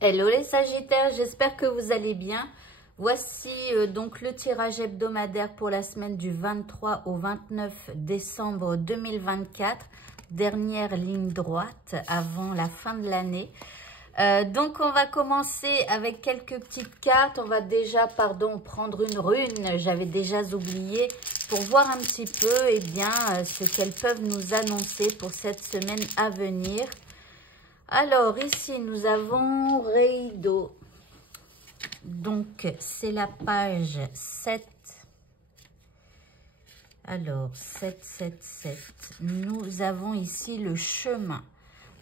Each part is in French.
Hello les Sagittaires, j'espère que vous allez bien. Voici donc le tirage hebdomadaire pour la semaine du 23 au 29 décembre 2024. Dernière ligne droite avant la fin de l'année. Donc on va commencer avec quelques petites cartes. On va déjà, prendre une rune. J'avais déjà oublié pour voir un petit peu ce qu'elles peuvent nous annoncer pour cette semaine à venir. Alors, ici, nous avons Reido. Donc, c'est la page 7. Alors, 7. Nous avons ici le chemin.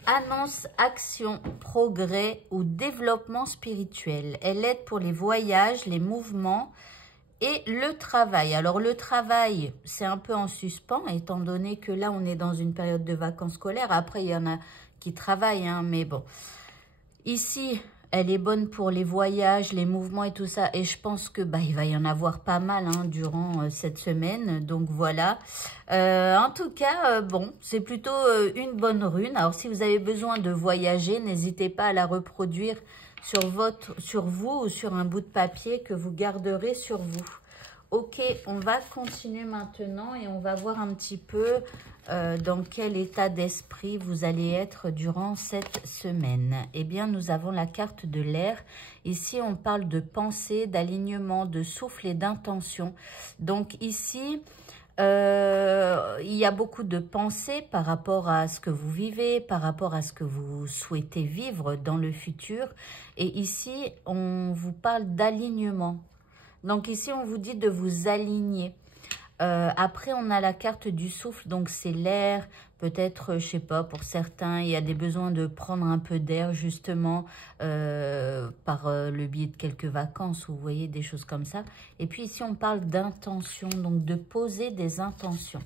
Annonce, action, progrès ou développement spirituel. Elle aide pour les voyages, les mouvements et le travail. Alors, le travail, c'est un peu en suspens, étant donné que là, on est dans une période de vacances scolaires. Après, il y en a qui travaillent, hein, mais bon. Ici, elle est bonne pour les voyages, les mouvements et tout ça. Et je pense que il va y en avoir pas mal durant cette semaine. Donc voilà. En tout cas, bon, c'est plutôt une bonne rune. Alors si vous avez besoin de voyager, n'hésitez pas à la reproduire sur vous ou sur un bout de papier que vous garderez sur vous. Ok, on va continuer maintenant et on va voir un petit peu dans quel état d'esprit vous allez être durant cette semaine. Eh bien, nous avons la carte de l'air. Ici, on parle de pensée, d'alignement, de souffle et d'intention. Donc ici, il y a beaucoup de pensées par rapport à ce que vous vivez, par rapport à ce que vous souhaitez vivre dans le futur. Et ici, on vous parle d'alignement. Donc ici, on vous dit de vous aligner. Après, on a la carte du souffle, donc c'est l'air. Peut-être, je sais pas, pour certains, il y a des besoins de prendre un peu d'air, justement, par le biais de quelques vacances, vous voyez, des choses comme ça. Et puis ici, on parle d'intention, donc de poser des intentions.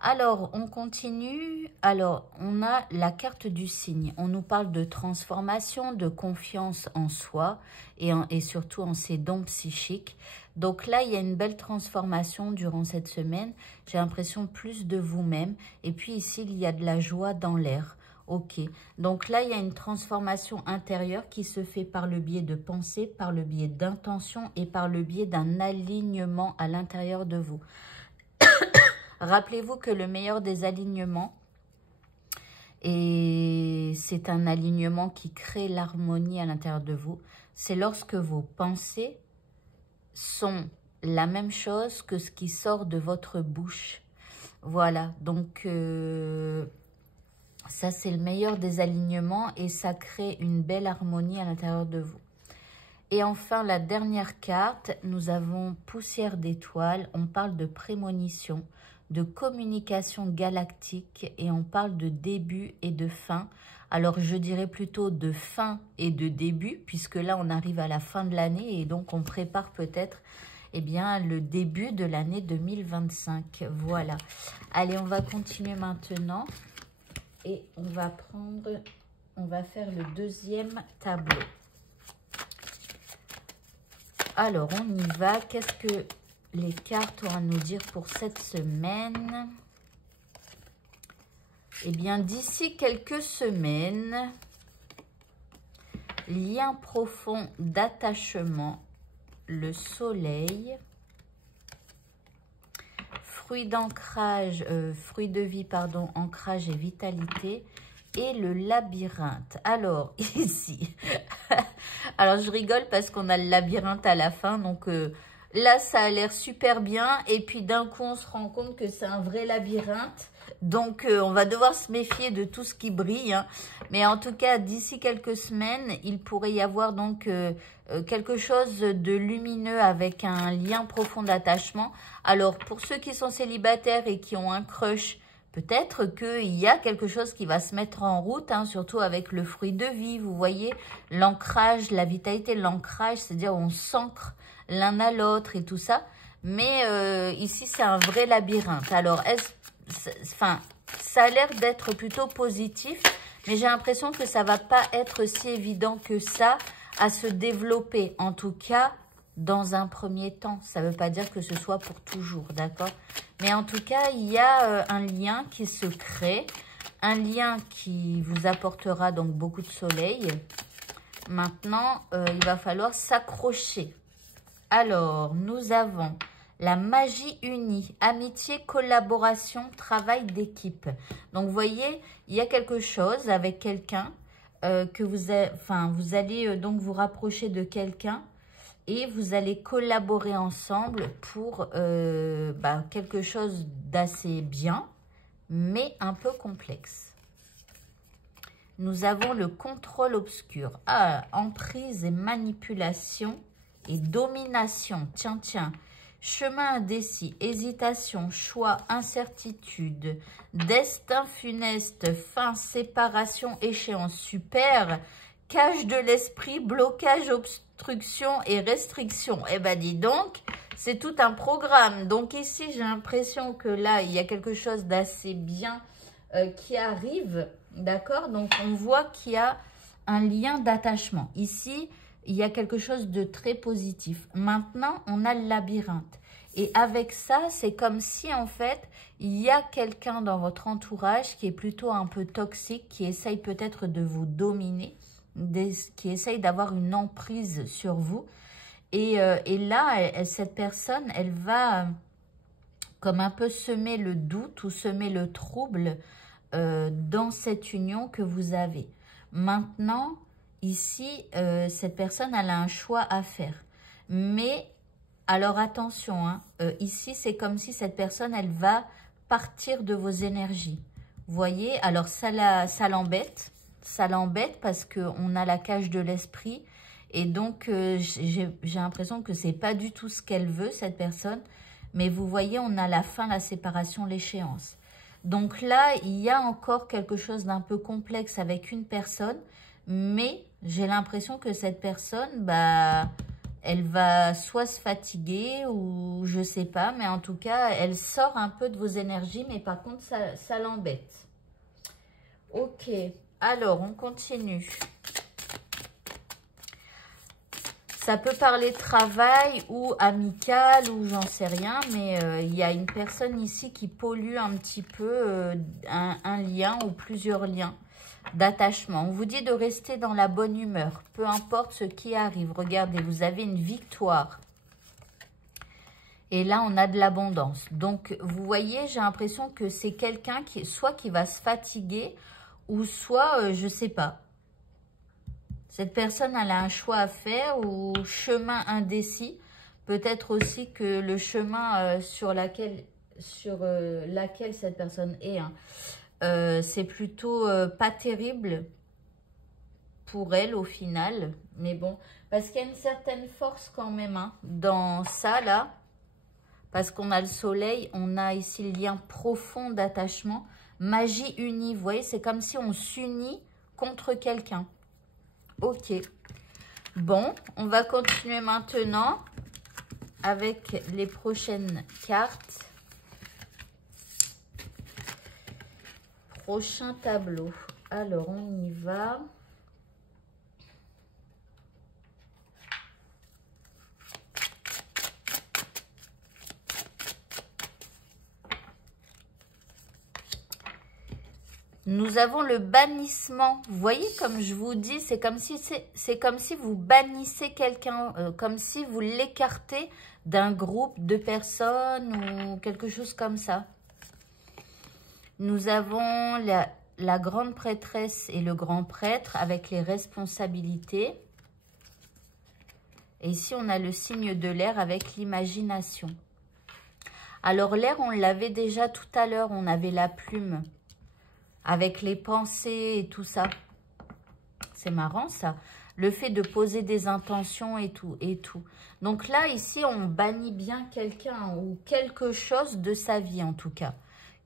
Alors, on continue. Alors, on a la carte du signe. On nous parle de transformation, de confiance en soi et surtout en ses dons psychiques. Donc là, il y a une belle transformation durant cette semaine. J'ai l'impression plus de vous-même. Et puis ici, il y a de la joie dans l'air. Ok. Donc là, il y a une transformation intérieure qui se fait par le biais de pensée, par le biais d'intention et par le biais d'un alignement à l'intérieur de vous. Rappelez-vous que le meilleur des alignements, et c'est un alignement qui crée l'harmonie à l'intérieur de vous, c'est lorsque vos pensées sont la même chose que ce qui sort de votre bouche. Voilà, donc ça c'est le meilleur des alignements et ça crée une belle harmonie à l'intérieur de vous. Et enfin, la dernière carte, nous avons poussière d'étoiles. On parle de prémonition, de communication galactique et on parle de début et de fin. Alors, je dirais plutôt de fin et de début, puisque là, on arrive à la fin de l'année et donc on prépare peut-être le début de l'année 2025. Voilà. Allez, on va continuer maintenant et on va faire le deuxième tableau. Alors, on y va. Qu'est-ce que les cartes ont à nous dire pour cette semaine? Eh bien, d'ici quelques semaines, lien profond d'attachement, le soleil, fruit d'ancrage, fruit de vie, pardon, ancrage et vitalité, et le labyrinthe. Alors, ici, alors je rigole parce qu'on a le labyrinthe à la fin, donc là, ça a l'air super bien, et puis d'un coup, on se rend compte que c'est un vrai labyrinthe, donc on va devoir se méfier de tout ce qui brille, hein. Mais en tout cas, d'ici quelques semaines, il pourrait y avoir donc quelque chose de lumineux avec un lien profond d'attachement. Alors, pour ceux qui sont célibataires et qui ont un crush, peut-être qu'il y a quelque chose qui va se mettre en route, hein, surtout avec le fruit de vie, vous voyez, l'ancrage, la vitalité, l'ancrage, c'est-à-dire on s'ancre l'un à l'autre et tout ça. Mais ici, c'est un vrai labyrinthe. Alors, ça a l'air d'être plutôt positif, mais j'ai l'impression que ça va pas être si évident que ça à se développer. En tout cas, dans un premier temps. Ça ne veut pas dire que ce soit pour toujours, d'accord? Mais en tout cas, il y a un lien qui se crée, un lien qui vous apportera donc beaucoup de soleil. Maintenant, il va falloir s'accrocher. Alors, nous avons la magie unie, amitié, collaboration, travail d'équipe. Donc, vous voyez, il y a quelque chose avec quelqu'un que vous allez donc vous rapprocher de quelqu'un et vous allez collaborer ensemble pour quelque chose d'assez bien, mais un peu complexe. Nous avons le contrôle obscur. Ah, emprise et manipulation et domination. Tiens, tiens. Chemin indécis, hésitation, choix, incertitude, destin funeste, fin, séparation, échéance. Super. Cage de l'esprit, blocage, obstruction et restriction. Eh ben dis donc, c'est tout un programme. Donc ici, j'ai l'impression que là, il y a quelque chose d'assez bien qui arrive. D'accord? Donc on voit qu'il y a un lien d'attachement. Ici, il y a quelque chose de très positif. Maintenant, on a le labyrinthe. Et avec ça, c'est comme si, en fait, il y a quelqu'un dans votre entourage qui est plutôt un peu toxique, qui essaye peut-être de vous dominer, qui essaye d'avoir une emprise sur vous. Et là, cette personne, elle va comme un peu semer le doute ou semer le trouble dans cette union que vous avez. Maintenant, ici, cette personne, elle a un choix à faire. Mais, alors attention, hein, ici, c'est comme si cette personne, elle va partir de vos énergies. Vous voyez, alors ça l'embête. Ça l'embête parce qu'on a la cage de l'esprit. Et donc, j'ai l'impression que c'est pas du tout ce qu'elle veut, cette personne. Mais vous voyez, on a la fin, la séparation, l'échéance. Donc là, il y a encore quelque chose d'un peu complexe avec une personne, mais j'ai l'impression que cette personne, elle va soit se fatiguer ou je sais pas, mais en tout cas, elle sort un peu de vos énergies, mais par contre, ça l'embête. Ok, alors on continue. Ça peut parler travail ou amical ou j'en sais rien, mais il y a une personne ici qui pollue un petit peu un lien ou plusieurs liens d'attachement. On vous dit de rester dans la bonne humeur, peu importe ce qui arrive. Regardez, vous avez une victoire. Et là, on a de l'abondance. Donc, vous voyez, j'ai l'impression que c'est quelqu'un qui va se fatiguer ou soit, je ne sais pas. Cette personne, elle a un choix à faire ou chemin indécis. Peut-être aussi que le chemin sur laquelle cette personne est, hein, c'est plutôt pas terrible pour elle au final. Mais bon, parce qu'il y a une certaine force quand même hein, dans ça là. Parce qu'on a le soleil, on a ici le lien profond d'attachement. Magie unie, vous voyez, c'est comme si on s'unit contre quelqu'un. Ok. Bon, on va continuer maintenant avec les prochaines cartes. Prochain tableau. Alors, on y va. Nous avons le bannissement. Vous voyez, comme je vous dis, c'est comme si vous bannissez quelqu'un, comme si vous l'écartez d'un groupe de personnes ou quelque chose comme ça. Nous avons la grande prêtresse et le grand prêtre avec les responsabilités. Et ici, on a le signe de l'air avec l'imagination. Alors, l'air, on l'avait déjà tout à l'heure, on avait la plume. Avec les pensées et tout ça. C'est marrant ça. Le fait de poser des intentions et tout. Donc là, ici, on bannit bien quelqu'un ou quelque chose de sa vie en tout cas.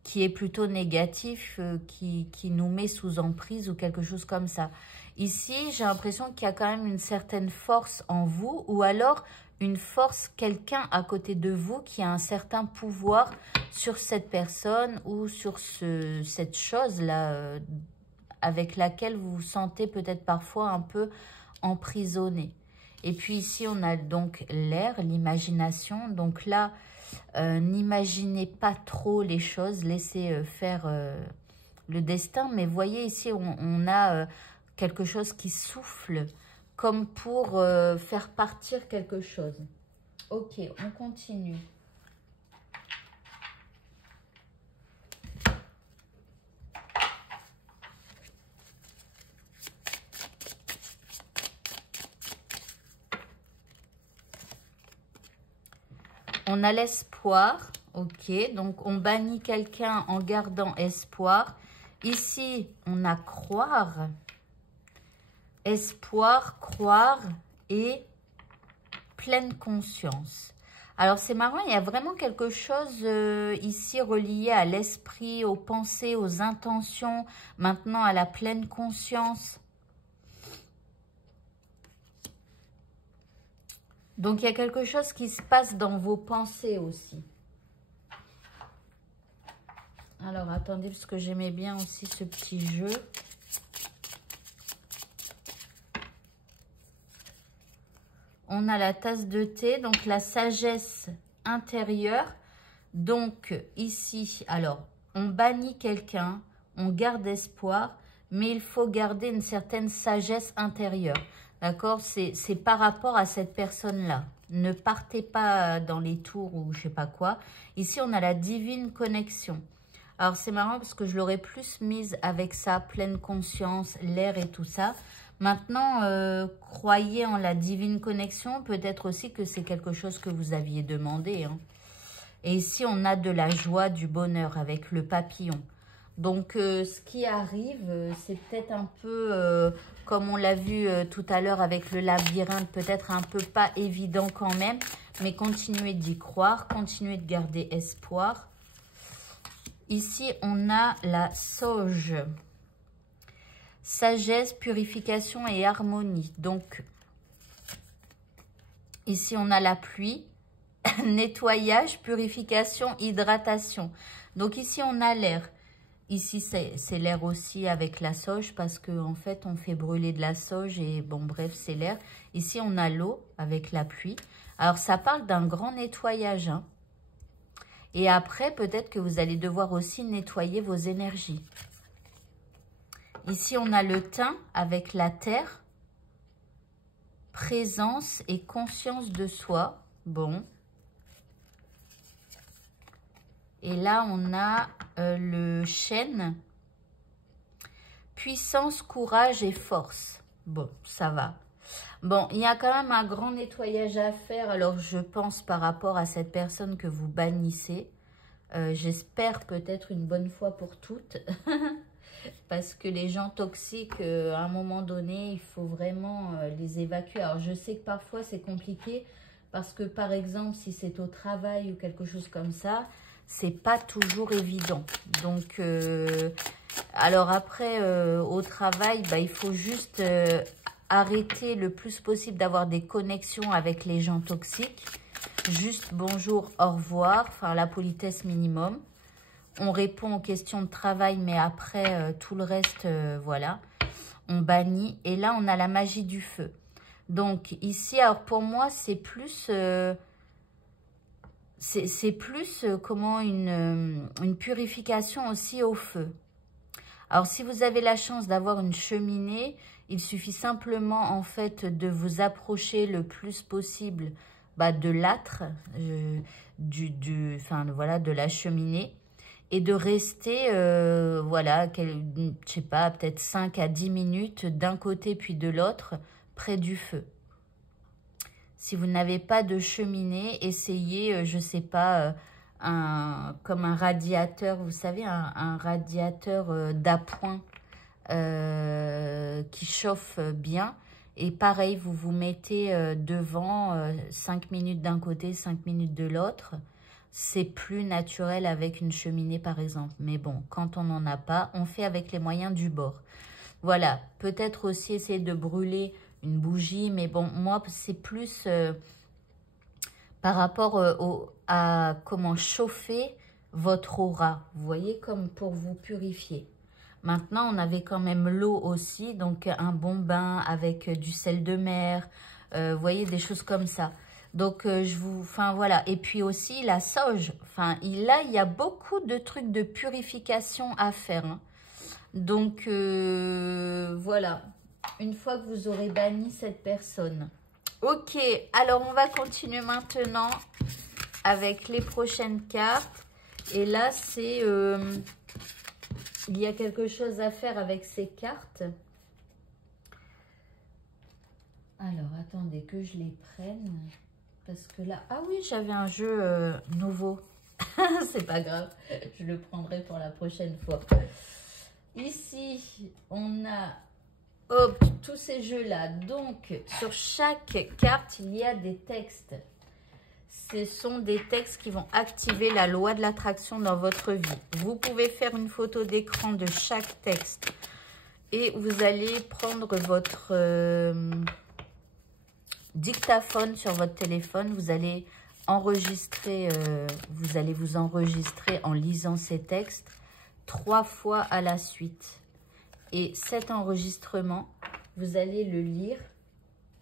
Qui est plutôt négatif, qui nous met sous emprise ou quelque chose comme ça. Ici, j'ai l'impression qu'il y a quand même une certaine force en vous ou alors une force, quelqu'un à côté de vous qui a un certain pouvoir sur cette personne ou sur cette chose-là avec laquelle vous vous sentez peut-être parfois un peu emprisonné. Et puis ici, on a donc l'air, l'imagination. Donc là, n'imaginez pas trop les choses, laissez faire le destin. Mais voyez ici, on a quelque chose qui souffle comme pour faire partir quelque chose. Ok, on continue. On a l'espoir, ok, donc on bannit quelqu'un en gardant espoir. Ici, on a croire, espoir, croire et pleine conscience. Alors, c'est marrant, il y a vraiment quelque chose ici relié à l'esprit, aux pensées, aux intentions, maintenant à la pleine conscience. Donc, il y a quelque chose qui se passe dans vos pensées aussi. Alors, attendez, parce que j'aimais bien aussi ce petit jeu. On a la tasse de thé, donc la sagesse intérieure. Donc, ici, alors, on bannit quelqu'un, on garde espoir, mais il faut garder une certaine sagesse intérieure. D'accord? C'est par rapport à cette personne-là. Ne partez pas dans les tours ou je sais pas quoi. Ici, on a la divine connexion. Alors, c'est marrant parce que je l'aurais plus mise avec ça, pleine conscience, l'air et tout ça. Maintenant, croyez en la divine connexion. Peut-être aussi que c'est quelque chose que vous aviez demandé. Hein. Et ici, on a de la joie, du bonheur avec le papillon. Donc, ce qui arrive, c'est peut-être un peu, comme on l'a vu tout à l'heure avec le labyrinthe, peut-être un peu pas évident quand même. Mais continuez d'y croire, continuez de garder espoir. Ici, on a la sauge. Sagesse, purification et harmonie. Donc, ici, on a la pluie. Nettoyage, purification, hydratation. Donc, ici, on a l'air. Ici, c'est l'air aussi avec la sauge parce qu'en fait, on fait brûler de la sauge et bon, bref, c'est l'air. Ici, on a l'eau avec la pluie. Alors, ça parle d'un grand nettoyage. Hein. Et après, peut-être que vous allez devoir aussi nettoyer vos énergies. Ici, on a le thym avec la terre. Présence et conscience de soi. Bon. Et là, on a le chêne. Puissance, courage et force. Bon, ça va. Bon, il y a quand même un grand nettoyage à faire. Alors, je pense par rapport à cette personne que vous bannissez. J'espère peut-être une bonne fois pour toutes. Parce que les gens toxiques, à un moment donné, il faut vraiment les évacuer. Alors, je sais que parfois, c'est compliqué. Parce que, par exemple, si c'est au travail ou quelque chose comme ça, c'est pas toujours évident. Donc, alors après, au travail, bah, il faut juste arrêter le plus possible d'avoir des connexions avec les gens toxiques. Juste bonjour, au revoir, enfin la politesse minimum. On répond aux questions de travail, mais après, tout le reste, voilà, on bannit. Et là, on a la magie du feu. Donc ici, alors pour moi, c'est plus... comment une purification aussi au feu. Alors, si vous avez la chance d'avoir une cheminée, il suffit simplement, en fait, de vous approcher le plus possible de l'âtre, voilà, de la cheminée, et de rester, voilà, je sais pas, peut-être 5 à 10 minutes d'un côté puis de l'autre, près du feu. Si vous n'avez pas de cheminée, essayez, je ne sais pas, comme un radiateur, vous savez, un radiateur d'appoint qui chauffe bien. Et pareil, vous vous mettez devant 5 minutes d'un côté, 5 minutes de l'autre. C'est plus naturel avec une cheminée, par exemple. Mais bon, quand on n'en a pas, on fait avec les moyens du bord. Voilà, peut-être aussi essayer de brûler une bougie, mais bon, moi, c'est plus par rapport à comment chauffer votre aura. Vous voyez, comme pour vous purifier. Maintenant, on avait quand même l'eau aussi, donc un bon bain avec du sel de mer, vous voyez, des choses comme ça. Donc, voilà. Et puis aussi, la sauge. Enfin, là, il y a beaucoup de trucs de purification à faire. Hein. Donc, voilà. une fois que vous aurez banni cette personne. Ok, alors on va continuer maintenant avec les prochaines cartes. Et là, c'est... il y a quelque chose à faire avec ces cartes. Alors, attendez que je les prenne. Parce que là... Ah oui, j'avais un jeu nouveau. C'est pas grave, je le prendrai pour la prochaine fois. Ici, on a hop, tous ces jeux-là. Donc, sur chaque carte, il y a des textes. Ce sont des textes qui vont activer la loi de l'attraction dans votre vie. Vous pouvez faire une photo d'écran de chaque texte. Et vous allez prendre votre dictaphone sur votre téléphone. Vous allez enregistrer, vous allez vous enregistrer en lisant ces textes 3 fois à la suite. Et cet enregistrement, vous allez le lire,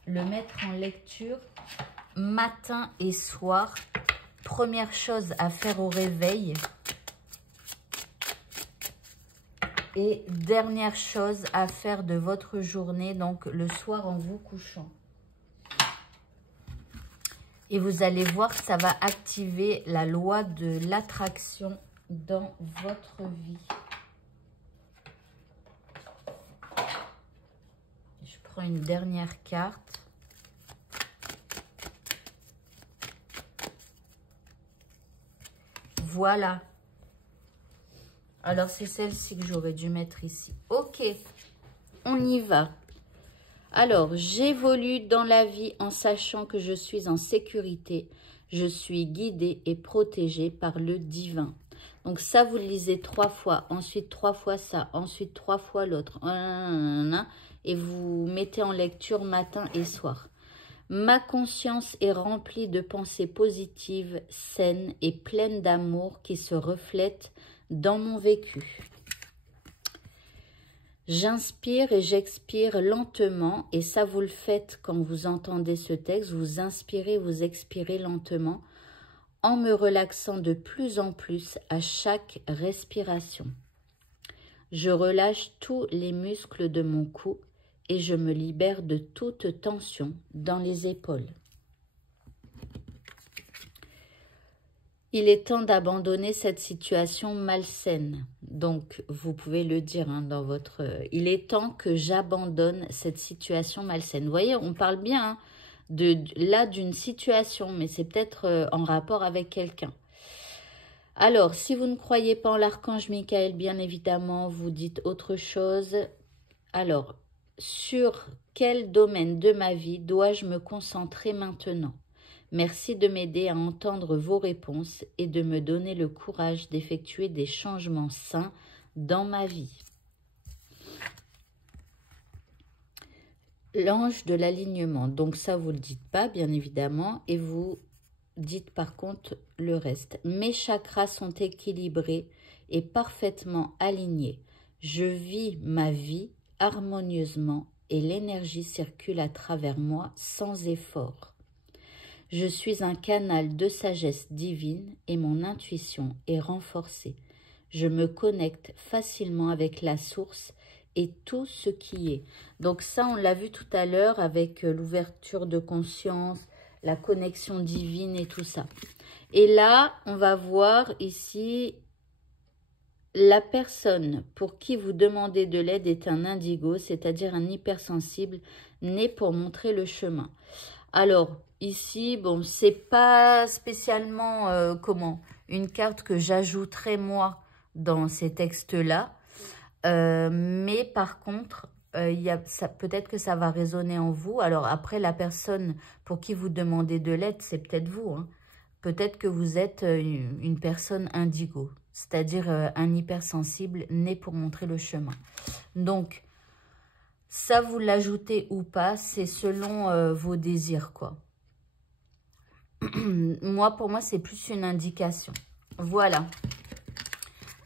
le mettre en lecture matin et soir. Première chose à faire au réveil. Et dernière chose à faire de votre journée, donc le soir en vous couchant. Et vous allez voir que ça va activer la loi de l'attraction dans votre vie. Je prends une dernière carte. Voilà. Alors, c'est celle-ci que j'aurais dû mettre ici. Ok, on y va. Alors, j'évolue dans la vie en sachant que je suis en sécurité. Je suis guidée et protégée par le divin. Donc ça, vous le lisez 3 fois. Ensuite, 3 fois ça. Ensuite, 3 fois l'autre. Et vous mettez en lecture matin et soir. Ma conscience est remplie de pensées positives, saines et pleines d'amour qui se reflètent dans mon vécu. J'inspire et j'expire lentement, et ça vous le faites quand vous entendez ce texte, vous inspirez, vous expirez lentement, en me relaxant de plus en plus à chaque respiration. Je relâche tous les muscles de mon cou et je me libère de toute tension dans les épaules. Il est temps d'abandonner cette situation malsaine. Donc, vous pouvez le dire dans votre... Il est temps que j'abandonne cette situation malsaine. Vous voyez, on parle bien là d'une situation, mais c'est peut-être en rapport avec quelqu'un. Alors, si vous ne croyez pas en l'archange Michael, bien évidemment, vous dites autre chose. Alors, sur quel domaine de ma vie dois-je me concentrer maintenant ? Merci de m'aider à entendre vos réponses et de me donner le courage d'effectuer des changements sains dans ma vie. L'ange de l'alignement. Donc ça, vous ne le dites pas, bien évidemment. Et vous dites par contre le reste. Mes chakras sont équilibrés et parfaitement alignés. Je vis ma vie harmonieusement et l'énergie circule à travers moi sans effort. Je suis un canal de sagesse divine et mon intuition est renforcée. Je me connecte facilement avec la source et tout ce qui est. Donc ça, on l'a vu tout à l'heure avec l'ouverture de conscience, la connexion divine et tout ça. Et là, on va voir ici, la personne pour qui vous demandez de l'aide est un indigo, c'est-à-dire un hypersensible né pour montrer le chemin. Alors, ici, bon, c'est pas spécialement une carte que j'ajouterais moi dans ces textes-là. Mais par contre, peut-être que ça va résonner en vous. Alors après, la personne pour qui vous demandez de l'aide, c'est peut-être vous. Hein. Peut-être que vous êtes une personne indigo, c'est-à-dire un hypersensible né pour montrer le chemin. Donc, ça, vous l'ajoutez ou pas, c'est selon vos désirs, quoi. Moi, pour moi, c'est plus une indication. Voilà.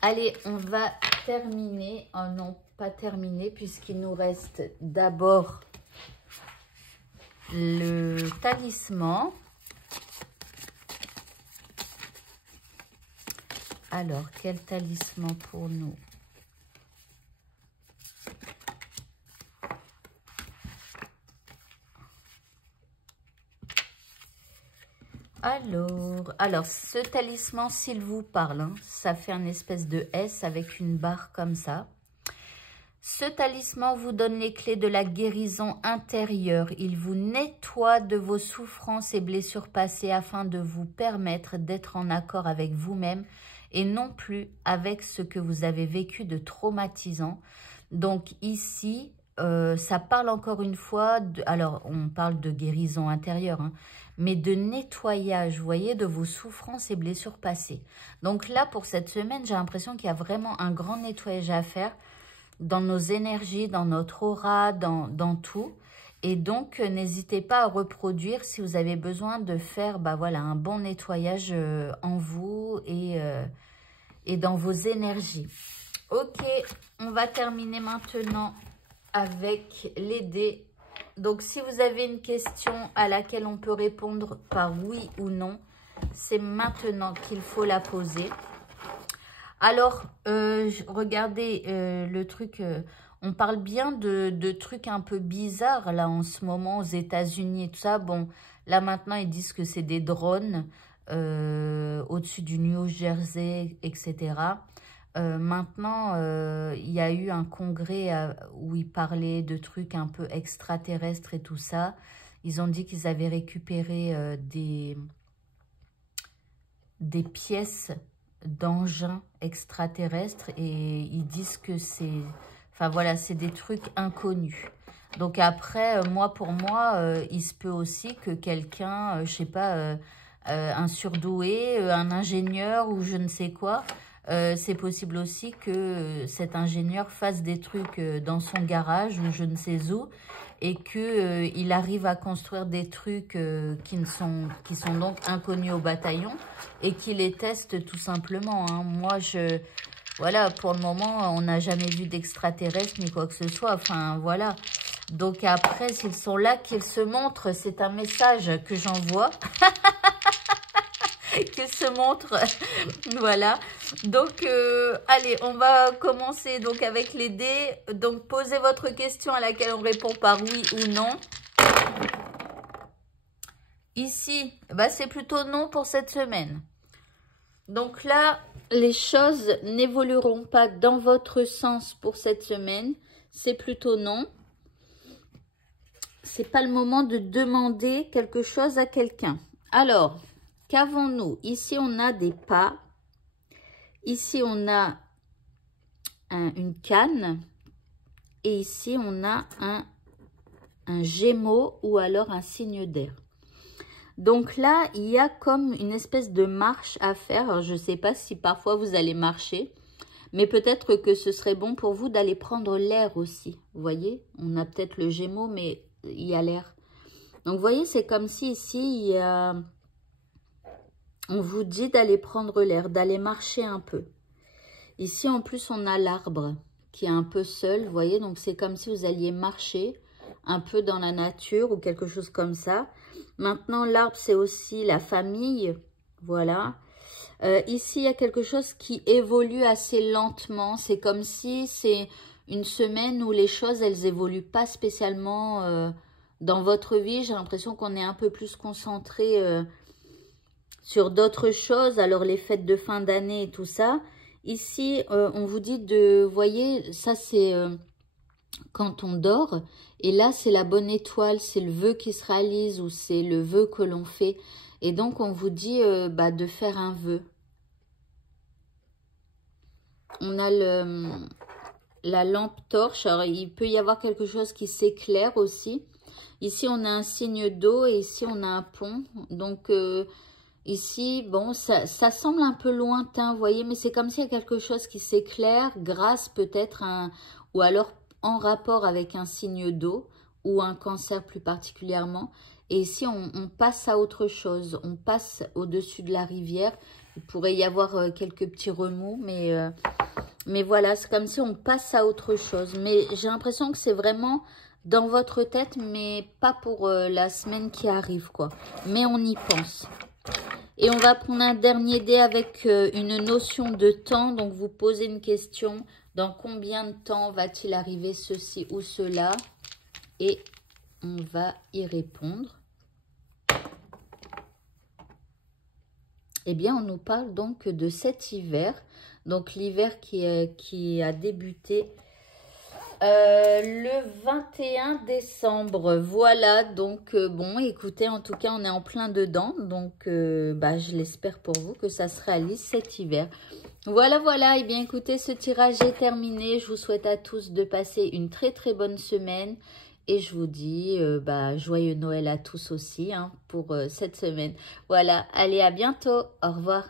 Allez, on va terminer. Oh non, pas terminer, puisqu'il nous reste d'abord le talisman. Alors, quel talisman pour nous ? Alors, ce talisman, s'il vous parle, hein, ça fait un espèce de S avec une barre comme ça. Ce talisman vous donne les clés de la guérison intérieure. Il vous nettoie de vos souffrances et blessures passées afin de vous permettre d'être en accord avec vous-même et non plus avec ce que vous avez vécu de traumatisant. Donc ici, ça parle encore une fois, alors on parle de guérison intérieure, hein, mais de nettoyage, vous voyez, de vos souffrances et blessures passées. Donc là, pour cette semaine, j'ai l'impression qu'il y a vraiment un grand nettoyage à faire dans nos énergies, dans notre aura, dans tout. Et donc, n'hésitez pas à reproduire si vous avez besoin de faire voilà, un bon nettoyage en vous et dans vos énergies. Ok, on va terminer maintenant avec les dés. Donc, si vous avez une question à laquelle on peut répondre par oui ou non, c'est maintenant qu'il faut la poser. Alors, regardez le truc, on parle bien de trucs un peu bizarres là en ce moment aux États-Unis et tout ça. Bon, là maintenant ils disent que c'est des drones au-dessus du New Jersey, etc. Maintenant, il y a eu un congrès où ils parlaient de trucs un peu extraterrestres et tout ça. Ils ont dit qu'ils avaient récupéré des pièces d'engins extraterrestres et ils disent que c'est... Enfin voilà, c'est des trucs inconnus. Donc après, pour moi, il se peut aussi que quelqu'un, je sais pas, un surdoué, un ingénieur ou je ne sais quoi, c'est possible aussi que cet ingénieur fasse des trucs dans son garage ou je ne sais où et qu'il arrive à construire des trucs qui sont donc inconnus au bataillon et qu'il les teste tout simplement. Hein. Moi, voilà, pour le moment, on n'a jamais vu d'extraterrestres ni quoi que ce soit. Enfin, voilà. Donc après, s'ils sont là, qu'ils se montrent, c'est un message que j'envoie. Qu'ils se montrent, voilà. Donc, allez, on va commencer donc avec les dés. Donc, posez votre question à laquelle on répond par oui ou non. Ici, bah, c'est plutôt non pour cette semaine. Donc là, les choses n'évolueront pas dans votre sens pour cette semaine. C'est plutôt non. C'est pas le moment de demander quelque chose à quelqu'un. Alors, qu'avons-nous? Ici, on a des pas. Ici, on a une canne. Et ici, on a un gémeau ou alors un signe d'air. Donc là, il y a comme une espèce de marche à faire. Alors, je ne sais pas si parfois vous allez marcher. Mais peut-être que ce serait bon pour vous d'aller prendre l'air aussi. Vous voyez, on a peut-être le gémeau, mais il y a l'air. Donc, vous voyez, c'est comme si ici, il y a... On vous dit d'aller prendre l'air, d'aller marcher un peu. Ici, en plus, on a l'arbre qui est un peu seul, vous voyez. Donc, c'est comme si vous alliez marcher un peu dans la nature ou quelque chose comme ça. Maintenant, l'arbre, c'est aussi la famille, voilà. Ici, il y a quelque chose qui évolue assez lentement. C'est comme si c'est une semaine où les choses, elles évoluent pas spécialement dans votre vie. J'ai l'impression qu'on est un peu plus concentré sur d'autres choses, alors les fêtes de fin d'année et tout ça. Ici, on vous dit de, vous voyez, ça c'est quand on dort, et là c'est la bonne étoile, c'est le vœu qui se réalise ou c'est le vœu que l'on fait. Et donc on vous dit de faire un vœu. On a la lampe torche, alors il peut y avoir quelque chose qui s'éclaire aussi. Ici on a un signe d'eau et ici on a un pont, donc... ici, bon, ça semble un peu lointain, vous voyez, mais c'est comme s'il y a quelque chose qui s'éclaire grâce peut-être ou alors en rapport avec un signe d'eau ou un cancer plus particulièrement. Et ici, on passe à autre chose, on passe au-dessus de la rivière. Il pourrait y avoir quelques petits remous, mais voilà, c'est comme si on passe à autre chose. Mais j'ai l'impression que c'est vraiment dans votre tête, mais pas pour la semaine qui arrive, quoi. Mais on y pense. Et on va prendre un dernier dé avec une notion de temps. Donc, vous posez une question. Dans combien de temps va-t-il arriver ceci ou cela? Et on va y répondre. eh bien, on nous parle donc de cet hiver. Donc, l'hiver qui a débuté le 21 décembre. Voilà, donc bon, écoutez, en tout cas, on est en plein dedans. Donc, je l'espère pour vous que ça se réalise cet hiver. Voilà, voilà. Eh bien, écoutez, ce tirage est terminé. Je vous souhaite à tous de passer une très, très bonne semaine. Et je vous dis, joyeux Noël à tous aussi hein, pour cette semaine. Voilà, allez, à bientôt. Au revoir.